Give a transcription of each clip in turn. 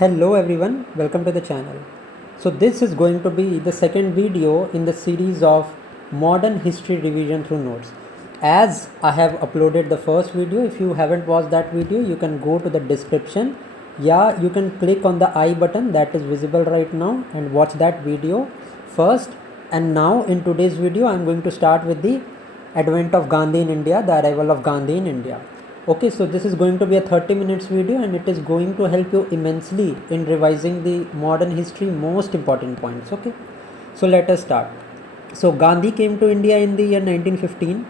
Hello everyone, welcome to the channel. So this is going to be the second video in the series of modern history revision through notes. As I have uploaded the first video, if you haven't watched that video, you can go to the description. Yeah, you can click on the I button that is visible right now and watch that video first. And now in today's video, I'm going to start with the advent of Gandhi in India, the arrival of Gandhi in India. Okay, so this is going to be a 30 minutes video and it is going to help you immensely in revising the modern history most important points. Okay, so let us start. So Gandhi came to India in the year 1915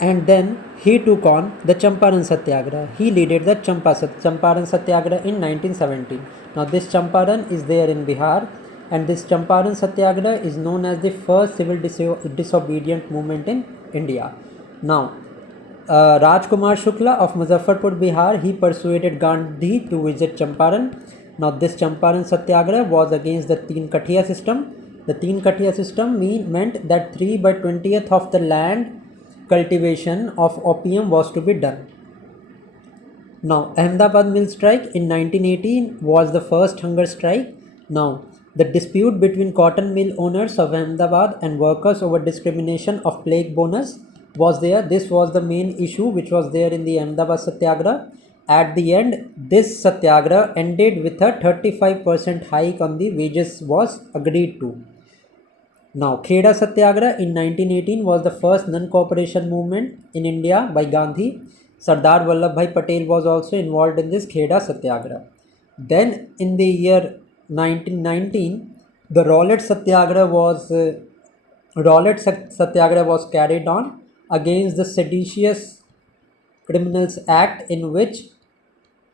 and then he took on the Champaran Satyagraha. He led the Champaran Satyagraha in 1917. Now this Champaran is there in Bihar and this Champaran Satyagraha is known as the first civil disobedient movement in India. Now Rajkumar Shukla of Muzaffarpur, Bihar, he persuaded Gandhi to visit Champaran. Now, this Champaran Satyagraha was against the Teen Kathia system. The Teen Kathia system meant that 3 by 20th of the land cultivation of opium was to be done. Now, Ahmedabad mill strike in 1918 was the first hunger strike. Now, the dispute between cotton mill owners of Ahmedabad and workers over discrimination of plague bonus was there. This was the main issue which was there in the Ahmedabad Satyagraha. At the end, this Satyagraha ended with a 35% hike on the wages was agreed to. Now, Kheda Satyagraha in 1918 was the first non-cooperation movement in India by Gandhi. Sardar Vallabhbhai Patel was also involved in this Kheda Satyagraha. Then, in the year 1919, the Rowlatt Satyagraha was carried on against the Seditious Criminals Act, in which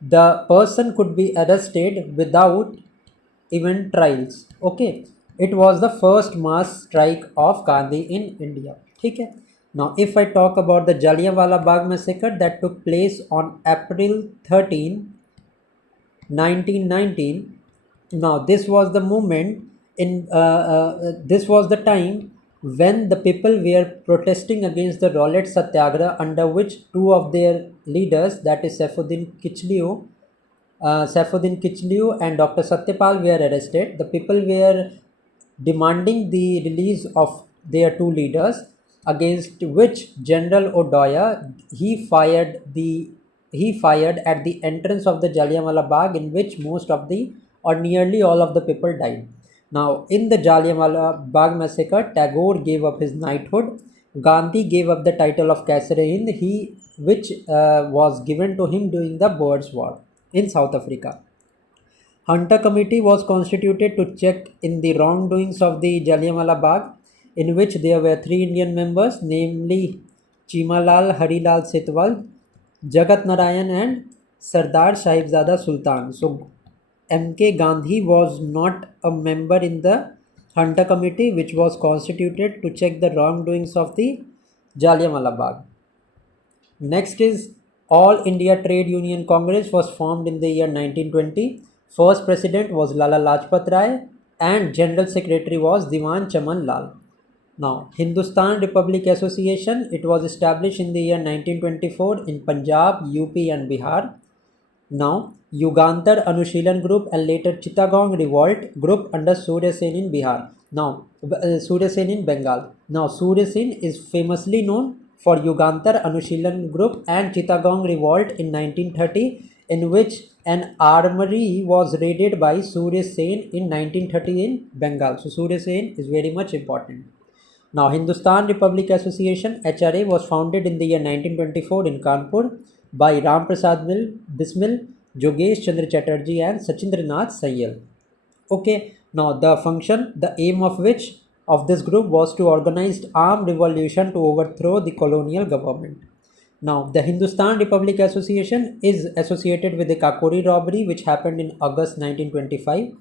the person could be arrested without even trials. Okay, it was the first mass strike of Gandhi in India. Okay. Now, if I talk about the Jallianwala Bagh massacre that took place on April 13, 1919. Now, this was the moment this was the time when the people were protesting against the Rowlatt Satyagraha, under which two of their leaders, that is Saifuddin Kichliu and Dr. Satyapal, were arrested. The people were demanding the release of their two leaders, against which General O'Dwyer he fired at the entrance of the Jallianwala Bagh, in which most of the or nearly all of the people died. Now, in the Jallianwala Bagh massacre, Tagore gave up his knighthood. Gandhi gave up the title of Kaisar-e-Hind, which was given to him during the Boers War in South Africa. Hunter Committee was constituted to check in the wrongdoings of the Jallianwala Bagh, in which there were 3 Indian members, namely Chimalal Harilal Setwal, Jagat Narayan and Sardar Sahibzada Sultan. So M.K. Gandhi was not a member in the Hunter Committee, which was constituted to check the wrongdoings of the Jallianwala Bagh. Next is All India Trade Union Congress was formed in the year 1920. First president was Lala Lajpat Rai and General Secretary was Diwan Chaman Lal. Now, Hindustan Republic Association, it was established in the year 1924 in Punjab, UP and Bihar. Now, Yugantar Anushilan Group and later Chittagong Revolt Group under Surya Sen in Bihar. Now, Surya Sen in Bengal. Now, Surya Sen is famously known for Yugantar Anushilan Group and Chittagong Revolt in 1930, in which an armory was raided by Surya Sen in 1930 in Bengal. So, Surya Sen is very much important. Now, Hindustan Republic Association (HRA) was founded in the year 1924 in Kanpur by Ram Prasad Bismil, Jogesh Chandra Chatterjee and Sachindranath Sayyal. Okay, now the aim of this group was to organize armed revolution to overthrow the colonial government. Now, the Hindustan Republic Association is associated with the Kakori robbery, which happened in August 1925.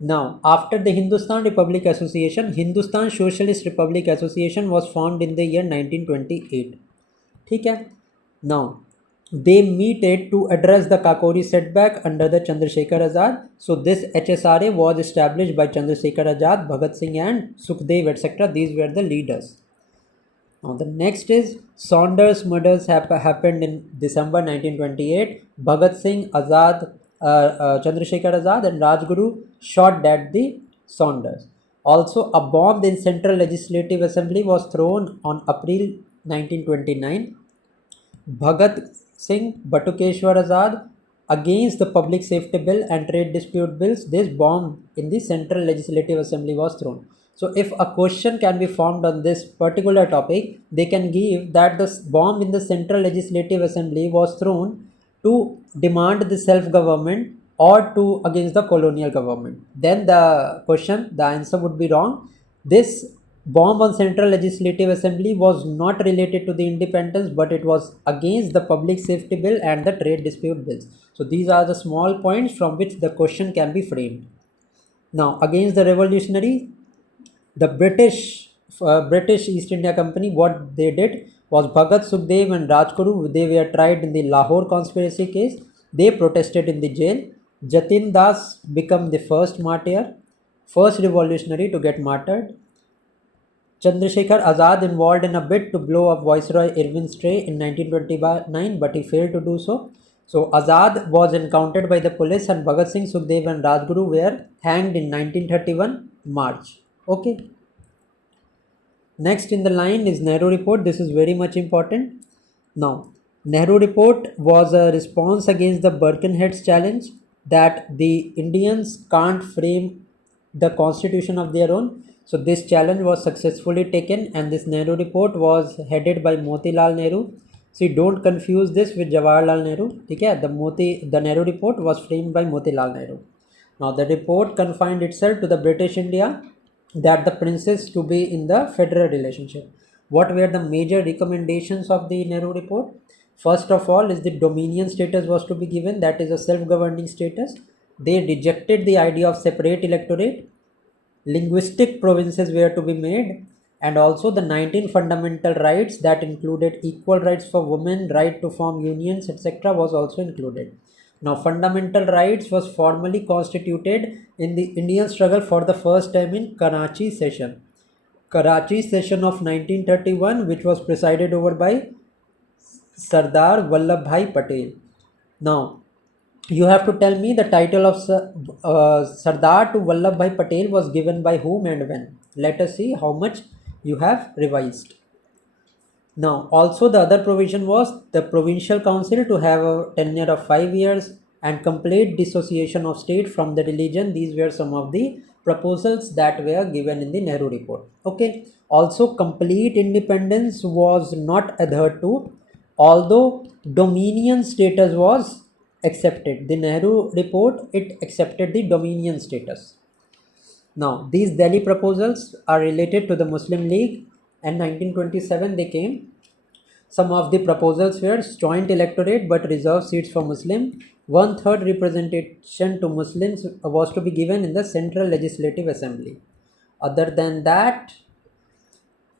Now, after the Hindustan Republic Association, Hindustan Socialist Republic Association was formed in the year 1928. Okay? Now, they meted to address the Kakori setback under the Chandrasekhar Azad. So, this HSRA was established by Chandrasekhar Azad, Bhagat Singh and Sukhdev, etc. These were the leaders. Now, the next is Saunders murders happened in December 1928. Bhagat Singh, Azad, Chandrasekhar Azad and Rajguru shot at the Saunders. Also, a bomb in Central Legislative Assembly was thrown on April 1929. Bhagat Singh Batukeshwar Azad against the Public Safety Bill and Trade Dispute Bills. This bomb in the Central Legislative Assembly was thrown. So, if a question can be formed on this particular topic, they can give that the bomb in the Central Legislative Assembly was thrown to demand the self-government or to against the colonial government. Then the answer would be wrong. This bomb on Central Legislative Assembly was not related to the independence, but it was against the Public Safety Bill and the Trade Dispute Bills. So these are the small points from which the question can be framed. Now, against the revolutionary, the British East India Company, what they did was Bhagat, Sukhdev and Rajguru, they were tried in the Lahore conspiracy case. They protested in the jail. Jatin Das became the first martyr, first revolutionary to get martyred. Chandrasekhar Azad involved in a bid to blow up Viceroy Irwin's tray in 1929, but he failed to do so. So Azad was encountered by the police and Bhagat Singh, Sukhdev and Rajguru were hanged in 1931 March. Okay. Next in the line is Nehru Report. This is very much important. Now, Nehru Report was a response against the Birkenhead's challenge that the Indians can't frame the constitution of their own. So this challenge was successfully taken and this Nehru Report was headed by Motilal Nehru. See, don't confuse this with Jawaharlal Nehru. Okay? The Nehru Report was framed by Motilal Nehru. Now the report confined itself to the British India, that the princes to be in the federal relationship. What were the major recommendations of the Nehru Report? First of all is the dominion status was to be given, that is a self-governing status. They rejected the idea of separate electorate. Linguistic provinces were to be made, and also the 19 fundamental rights that included equal rights for women, right to form unions, etc. was also included. Now, fundamental rights was formally constituted in the Indian struggle for the first time in Karachi session. Karachi session of 1931, which was presided over by Sardar Vallabhbhai Patel. Now, you have to tell me the title of Sardar to Vallabhbhai Patel was given by whom and when. Let us see how much you have revised. Now, also the other provision was the provincial council to have a tenure of 5 years and complete dissociation of state from the religion. These were some of the proposals that were given in the Nehru report. Okay. Also, complete independence was not adhered to, although dominion status was accepted. The Nehru report, it accepted the dominion status. Now, these Delhi proposals are related to the Muslim League, and 1927 they came. Some of the proposals were joint electorate but reserved seats for Muslim. 1/3 representation to Muslims was to be given in the Central Legislative Assembly. Other than that,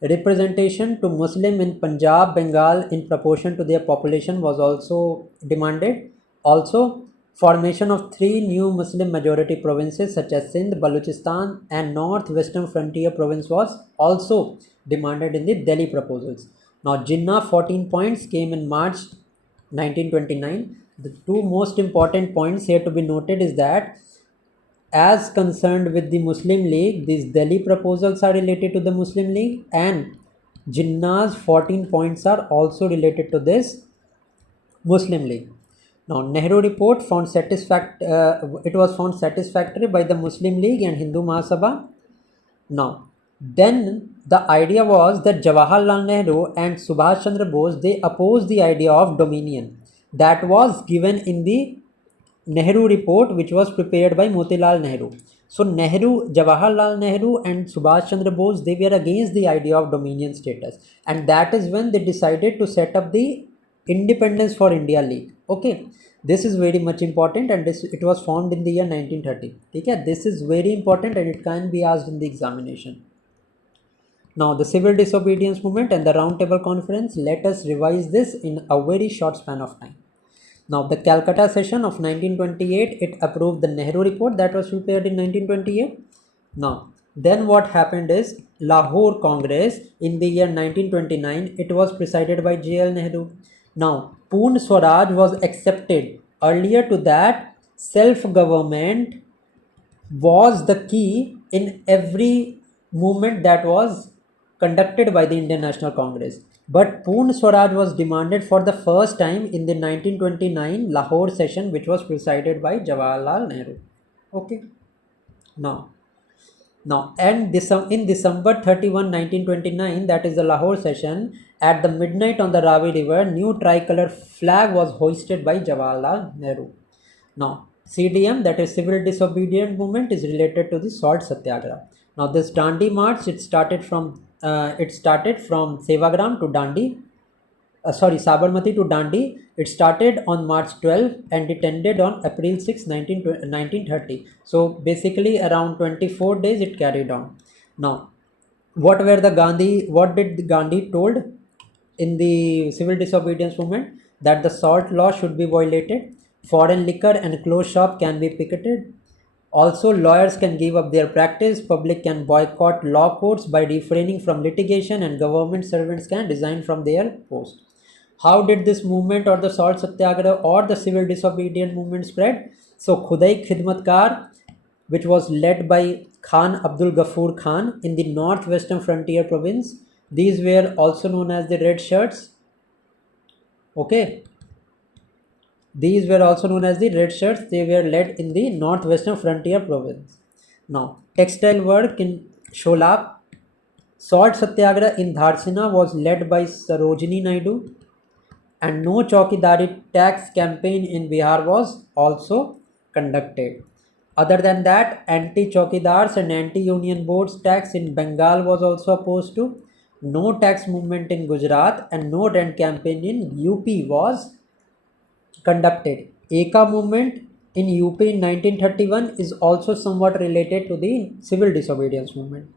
representation to Muslim in Punjab, Bengal in proportion to their population was also demanded. Also, formation of 3 new Muslim majority provinces such as Sindh, Balochistan and North-Western Frontier province was also demanded in the Delhi proposals. Now, Jinnah 14 points came in March 1929. The two most important points here to be noted is that as concerned with the Muslim League, these Delhi proposals are related to the Muslim League, and Jinnah's 14 points are also related to this Muslim League. Now, Nehru report found it was found satisfactory by the Muslim League and Hindu Mahasabha. Now, then the idea was that Jawaharlal Nehru and Subhash Chandra Bose, they opposed the idea of dominion that was given in the Nehru report, which was prepared by Motilal Nehru. So Jawaharlal Nehru and Subhash Chandra Bose, they were against the idea of dominion status, and that is when they decided to set up the Independence for India League. Okay, this is very much important, and it was formed in the year 1930. Okay, this is very important and it can be asked in the examination. Now, the civil disobedience movement and the Round Table Conference, let us revise this in a very short span of time. Now, the Calcutta session of 1928, it approved the Nehru report that was prepared in 1928. Now, then what happened is Lahore Congress in the year 1929, it was presided by J.L. Nehru. Now, Poorna Swaraj was accepted. Earlier to that, self-government was the key in every movement that was conducted by the Indian National Congress. But Purna Swaraj was demanded for the first time in the 1929 Lahore session, which was presided by Jawaharlal Nehru. Okay. Now, in December 31, 1929, that is the Lahore session, at the midnight on the Ravi River, new tricolor flag was hoisted by Jawaharlal Nehru. Now, CDM, that is Civil Disobedient Movement, is related to the Salt Satyagraha. Now, this Dandi March, it started from Sevagram to Dandi, Sabarmati to Dandi. It started on March 12 and it ended on April 6, 1930. So basically around 24 days it carried on. Now, what did Gandhi told in the civil disobedience movement? That the salt law should be violated, foreign liquor and clothes shop can be picketed, also, lawyers can give up their practice, public can boycott law courts by refraining from litigation, and government servants can resign from their post. How did this movement or the Salt Satyagraha or the civil disobedient movement spread? So, Khudai Khidmatkar, which was led by Khan Abdul Ghaffur Khan in the northwestern frontier province, these were also known as the red shirts. Okay, these were also known as the red shirts. They were led in the northwestern frontier province. Now, textile work in Sholap, salt satyagraha in Dharsina was led by Sarojini Naidu, and no Chaukidari tax campaign in Bihar was also conducted. Other than that, anti-Chaukidars and anti-union boards tax in Bengal was also opposed to. No tax movement in Gujarat and no rent campaign in UP was conducted. Eka movement in UP in 1931 is also somewhat related to the civil disobedience movement.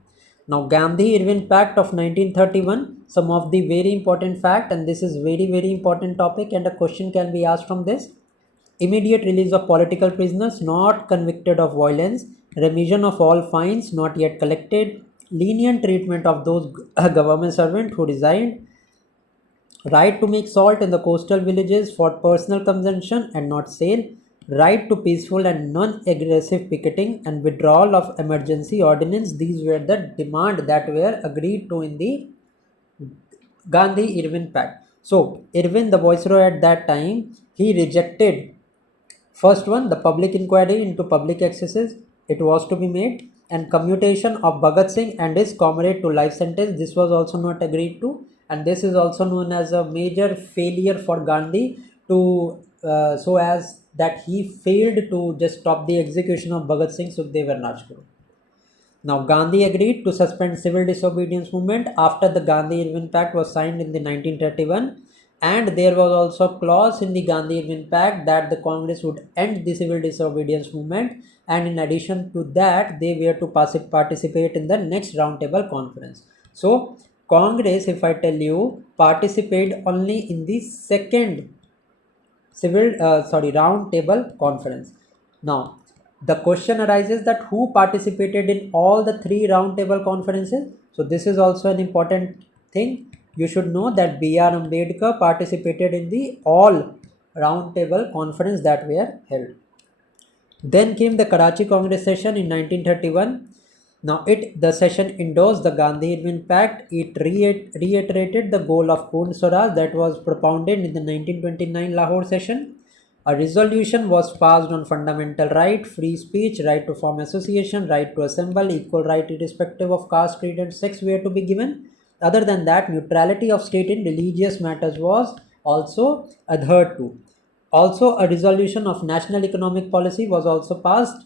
Now, Gandhi-Irwin Pact of 1931, some of the very important fact, and this is very important topic, and a question can be asked from this. Immediate release of political prisoners not convicted of violence, remission of all fines not yet collected, lenient treatment of those government servants who resigned, right to make salt in the coastal villages for personal consumption and not sale, right to peaceful and non-aggressive picketing, and withdrawal of emergency ordinance. These were the demand that were agreed to in the Gandhi-Irwin Pact. So, Irwin, the viceroy at that time, he rejected first one, the public inquiry into public excesses. It was to be made, and commutation of Bhagat Singh and his comrade to life sentence. This was also not agreed to, and this is also known as a major failure for Gandhi to so as that he failed to just stop the execution of Bhagat Singh Sukhdev and Rajguru. Now, Gandhi agreed to suspend civil disobedience movement after the Gandhi-Irwin Pact was signed in the 1931, and there was also a clause in the Gandhi-Irwin Pact that the Congress would end the civil disobedience movement, and in addition to that, they were to participate in the next roundtable conference. So, Congress, if I tell you, participated only in the second round table conference. Now, the question arises that who participated in all the three round table conferences? So this is also an important thing. You should know that B.R. Ambedkar participated in the all round table conference that were held. Then came the Karachi Congress session in 1931. Now, the session endorsed the Gandhi-Irwin Pact. It reiterated the goal of Purna Swaraj that was propounded in the 1929 Lahore session. A resolution was passed on fundamental right, free speech, right to form association, right to assemble, equal right irrespective of caste, creed, and sex were to be given. Other than that, neutrality of state in religious matters was also adhered to. Also, a resolution of national economic policy was also passed.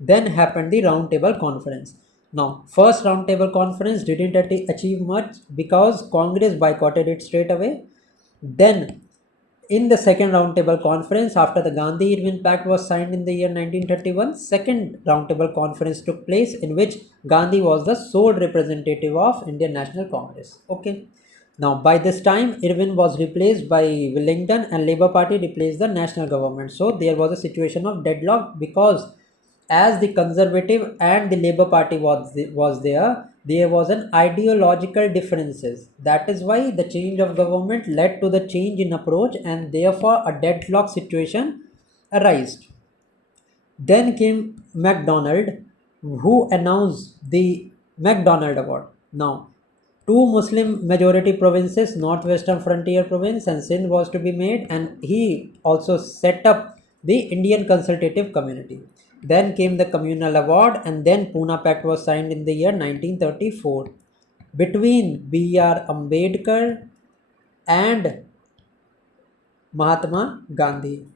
Then happened the roundtable conference. Now, first roundtable conference didn't achieve much because Congress boycotted it straight away. Then, in the second roundtable conference, after the Gandhi-Irwin Pact was signed in the year 1931, second roundtable conference took place in which Gandhi was the sole representative of Indian National Congress. Okay. Now, by this time, Irwin was replaced by Wellington and Labour Party replaced the national government. So, there was a situation of deadlock because as the Conservative and the Labour Party was there was an ideological differences. That is why the change of government led to the change in approach and therefore a deadlock situation arose. Then came MacDonald, who announced the MacDonald Award. Now, two Muslim majority provinces, Northwestern Frontier Province and Sindh, was to be made, and he also set up the Indian Consultative Community. Then came the Communal Award, and then Pune Pact was signed in the year 1934 between B.R. Ambedkar and Mahatma Gandhi.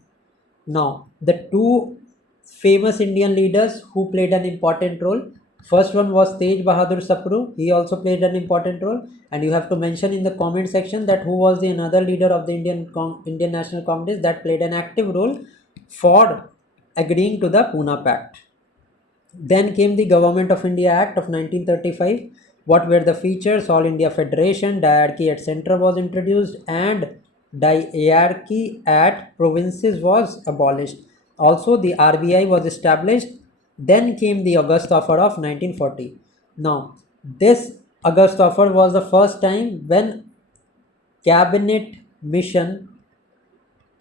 Now, the two famous Indian leaders who played an important role. First one was Tej Bahadur Sapru. He also played an important role, and you have to mention in the comment section that who was the another leader of the Indian National Congress that played an active role for agreeing to the Pune Pact. Then came the Government of India Act of 1935. What were the features? All India Federation, diarchy at center was introduced, and diarchy at provinces was abolished. Also, the RBI was established. Then came the August Offer of 1940. Now, this August Offer was the first time when cabinet mission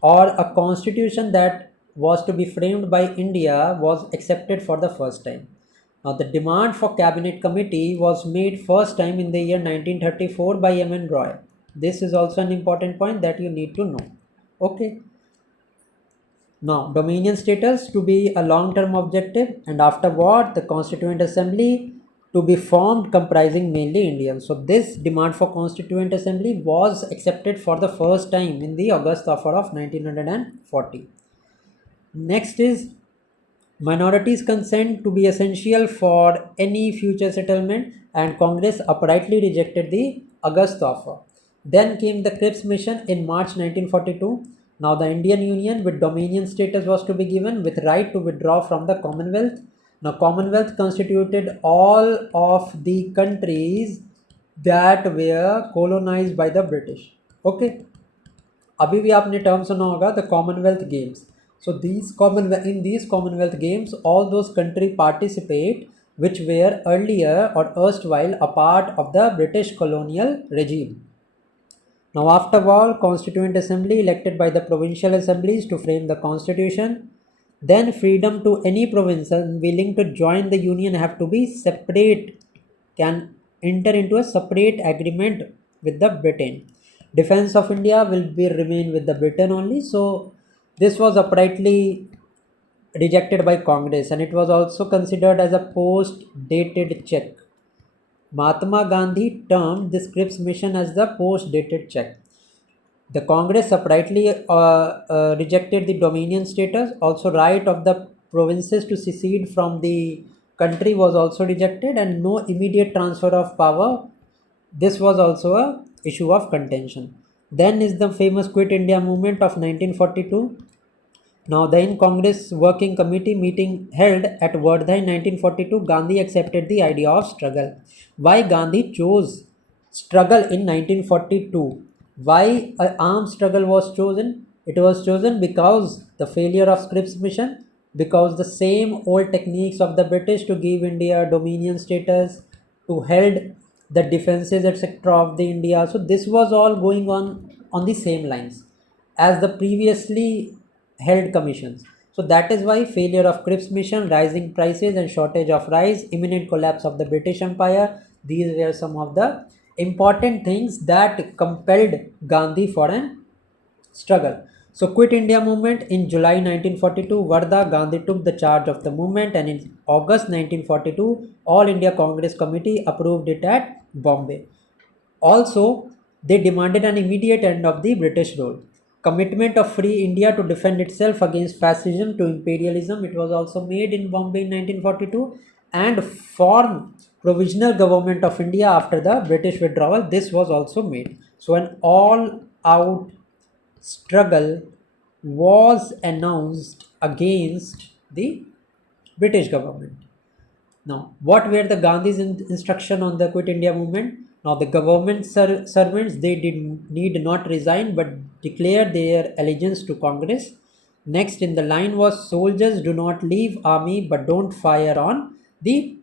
or a constitution that was to be framed by India was accepted for the first time. Now, the demand for cabinet committee was made first time in the year 1934 by M.N. Roy. This is also an important point that you need to know. Okay. Now, dominion status to be a long-term objective, and afterward, the Constituent Assembly to be formed comprising mainly Indians. So, this demand for Constituent Assembly was accepted for the first time in the August Offer of 1940. Next is minorities' consent to be essential for any future settlement, and Congress uprightly rejected the August Offer. Then came the Cripps Mission in March 1942. Now, the Indian Union with dominion status was to be given with right to withdraw from the Commonwealth. Now, Commonwealth constituted all of the countries that were colonized by the British. Okay. अभी भी आपने term सुना होगा the Commonwealth games so these commonwealth games all those country participate which were earlier or erstwhile a part of the British colonial regime. Now, after all, constituent assembly elected by the provincial assemblies to frame the constitution. Then freedom to any province willing to join the union have to be separate, can enter into a separate agreement with the Britain. Defense of India will be remain with the Britain only. So this was uprightly rejected by Congress, and it was also considered as a post dated check. Mahatma Gandhi termed this Cripps mission as the post dated check. The Congress uprightly rejected the dominion status. Also, right of the provinces to secede from the country was also rejected, and no immediate transfer of power. This was also a issue of contention. Then is the famous Quit India movement of 1942. Now, the in Congress Working Committee meeting held at Wardha in 1942, Gandhi accepted the idea of struggle. Why Gandhi chose struggle in 1942? Why an armed struggle was chosen? It was chosen because the failure of Cripps mission, because the same old techniques of the British to give India dominion status, to held the defenses etc. of the India. So this was all going on the same lines as the previously held commissions. So that is why failure of Cripps mission, rising prices and shortage of rice, imminent collapse of the British Empire, these were some of the important things that compelled Gandhi for an struggle. So Quit India movement in July 1942, Wardha, Gandhi took the charge of the movement, and in August 1942, All India Congress Committee approved it at Bombay. Also, they demanded an immediate end of the British rule. Commitment of free India to defend itself against fascism to imperialism. It was also made in Bombay in 1942, and form provisional government of India after the British withdrawal. This was also made. So an all-out struggle was announced against the British government. Now, what were the Gandhi's instruction on the Quit India movement? Now, the government servants, they need not resign but declare their allegiance to Congress. Next in the line was soldiers do not leave army but don't fire on the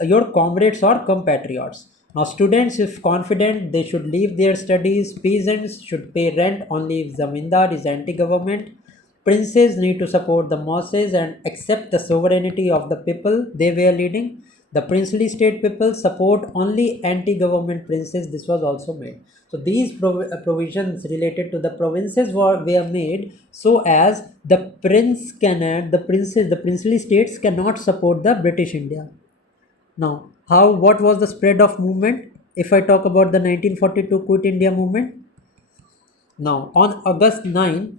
your comrades or compatriots. Now, students, if confident, they should leave their studies. Peasants should pay rent only if zamindar is anti-government. Princes need to support the masses and accept the sovereignty of the people they were leading. The princely state people support only anti-government princes. This was also made. So these provisions related to the provinces were made so as the the princely states cannot support the British India. Now, what was the spread of movement? If I talk about the 1942 Quit India movement, now on August 9,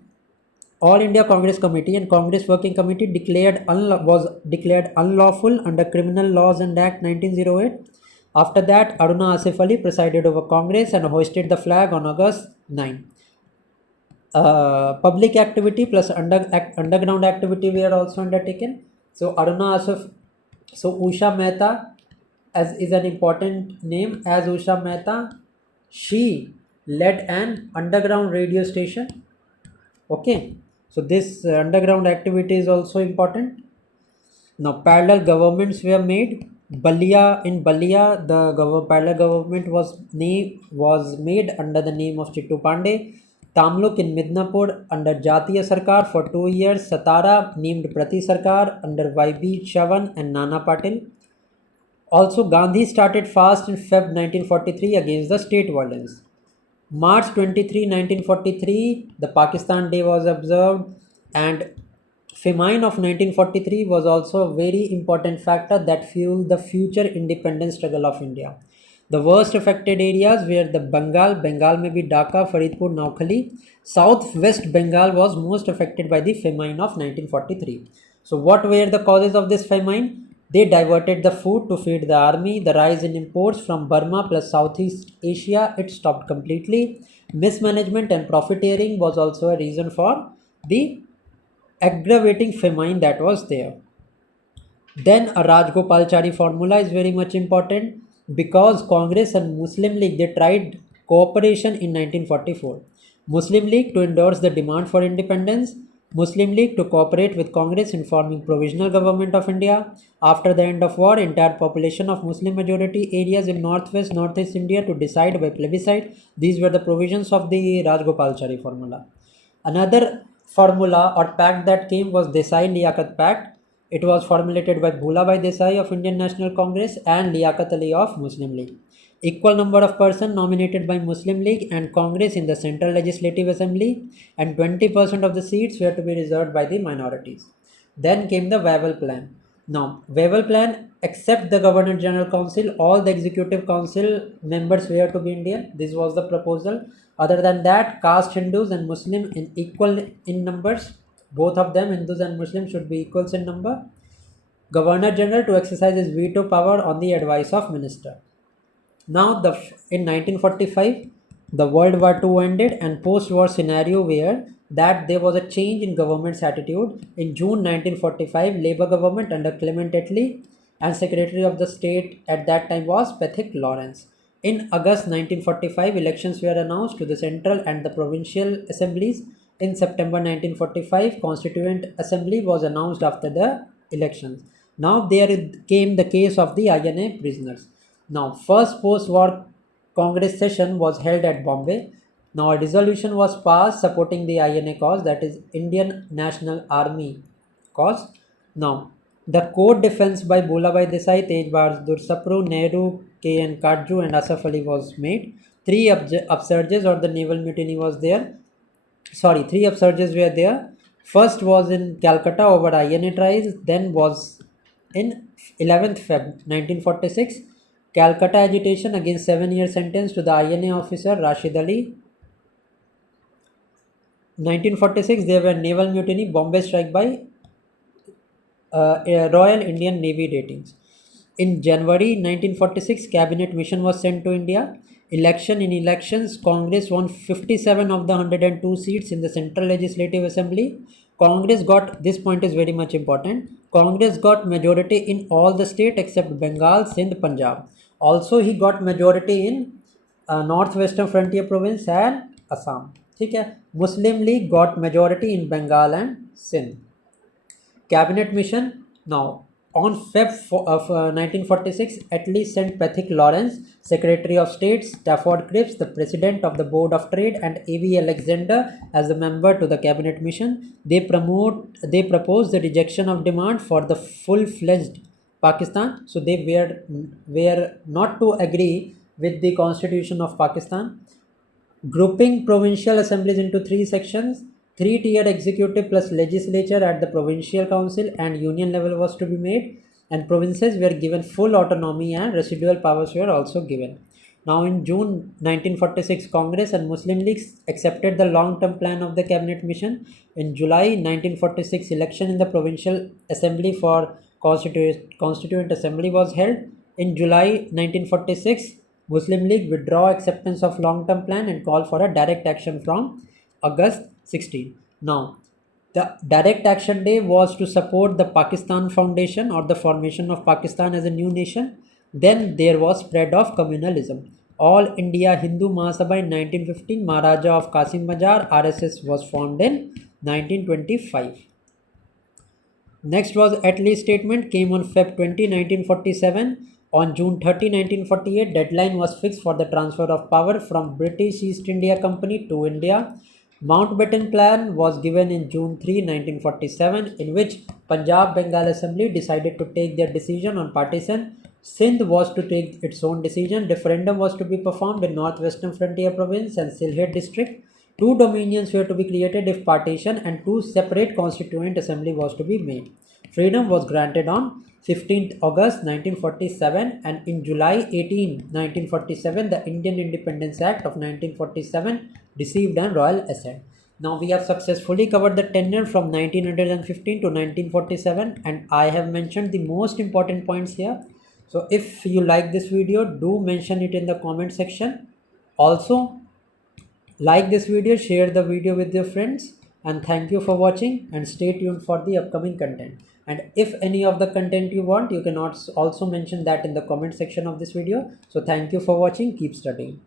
All India Congress Committee and Congress Working Committee was declared unlawful under Criminal Laws and Act 1908. After that, Aruna Asif Ali presided over Congress and hoisted the flag on August 9. Public activity plus underground activity were also undertaken. So Aruna Asif, so Usha Mehta, as is an important name, as Usha Mehta, she led an underground radio station. Okay, so this underground activity is also important. Now, parallel governments were made. Balia, the parallel government was made under the name of Chittu Pandey. Tamluk in Midnapur under Jatiya Sarkar for 2 years. Satara named Prati Sarkar under YB Chavan and Nana Patil. Also, Gandhi started fast in Feb 1943 against the state violence. March 23, 1943, the Pakistan Day was observed, and famine of 1943 was also a very important factor that fueled the future independence struggle of India. The worst affected areas were the Bengal may be Dhaka, Faridpur, Naukhali. Southwest Bengal was most affected by the famine of 1943. So what were the causes of this famine? They diverted the food to feed the army. The rise in imports from Burma plus Southeast Asia, it stopped completely. Mismanagement and profiteering was also a reason for the aggravating famine that was there. Then a Rajgopalchari formula is very much important because Congress and Muslim League, they tried cooperation in 1944. Muslim League to endorse the demand for independence. Muslim League to cooperate with Congress in forming provisional government of India. After the end of war, entire population of Muslim majority areas in northeast India to decide by plebiscite. These were the provisions of the Rajgopalchari formula. Another formula or pact that came was Desai Liaquat Pact. It was formulated by Bhulabhai Desai of Indian National Congress and Liaquat Ali of Muslim League. Equal number of persons nominated by Muslim League and Congress in the Central Legislative Assembly, and 20% of the seats were to be reserved by the minorities. Then came the Wavell Plan. Now, Wavell Plan, except the Governor General Council, all the Executive Council members were to be Indian. This was the proposal. Other than that, caste Hindus and Muslim in equal in numbers. Both of them, Hindus and Muslims, should be equals in number. Governor General to exercise his veto power on the advice of minister. Now, in 1945, the World War II ended, and post-war scenario where that there was a change in government's attitude. In June 1945, Labour government under Clement Attlee and Secretary of the State at that time was Pethick Lawrence. In August 1945, elections were announced to the central and the provincial assemblies. In September 1945, Constituent Assembly was announced after the elections. Now there came the case of the INA prisoners. Now, first post-war Congress session was held at Bombay. Now, a resolution was passed supporting the INA cause, that is Indian National Army cause. Now, the court defense by Bhulabhai Desai, Tej Bahadur Sapru, Nehru, K.N. Kadju and Asaf Ali was made. Three upsurges or the naval mutiny was there. Sorry, three upsurges were there. First was in Calcutta over INA trials, then was in 11th Feb 1946, Calcutta agitation against 7-year sentence to the INA officer Rashid Ali. 1946, there were naval mutiny, Bombay strike by Royal Indian Navy ratings. In January 1946, cabinet mission was sent to India. In elections, Congress won 57 of the 102 seats in the Central Legislative Assembly. Congress got, this point is very much important, Congress got majority in all the state except Bengal, Sindh, Punjab. Also, he got majority in Northwestern Frontier Province and Assam. ठीक है. Muslim League got majority in Bengal and Sindh. Cabinet mission. Now, on Feb 1946, Italy sent Patrick Lawrence, Secretary of State, Stafford Cripps, the President of the Board of Trade, and A.V. Alexander as a member to the cabinet mission. They proposed the rejection of demand for the full-fledged Pakistan. So they were not to agree with the constitution of Pakistan, grouping provincial assemblies into three sections. Three-tier executive plus legislature at the provincial council and union level was to be made, and provinces were given full autonomy and residual powers were also given. Now in June 1946, Congress and Muslim leagues accepted the long-term plan of the cabinet mission. In July 1946, election in the provincial assembly for constituent assembly was held. In July 1946, Muslim League withdraw acceptance of long-term plan and call for a direct action from August 16. Now, the direct action day was to support the Pakistan Foundation or the formation of Pakistan as a new nation. Then there was spread of communalism. All India Hindu Mahasabha in 1915, Maharaja of Qasim Bajar, RSS was formed in 1925. Next was Attlee's statement, came on Feb 20, 1947. On June 30, 1948, deadline was fixed for the transfer of power from British East India Company to India. Mountbatten Plan was given in June 3, 1947, in which Punjab Bengal Assembly decided to take their decision on partition. Sindh was to take its own decision. Referendum was to be performed in Northwestern Frontier Province and Sylhet District. Two dominions were to be created if partition, and two separate constituent assembly was to be made. Freedom was granted on 15th August 1947, and in July 18, 1947, the Indian Independence Act of 1947 received an royal assent. Now we have successfully covered the tenure from 1915 to 1947, and I have mentioned the most important points here. So if you like this video, do mention it in the comment section. Also, like this video, share the video with your friends, and thank you for watching, and stay tuned for the upcoming content. And if any of the content you want, you can also mention that in the comment section of this video. So thank you for watching. Keep studying.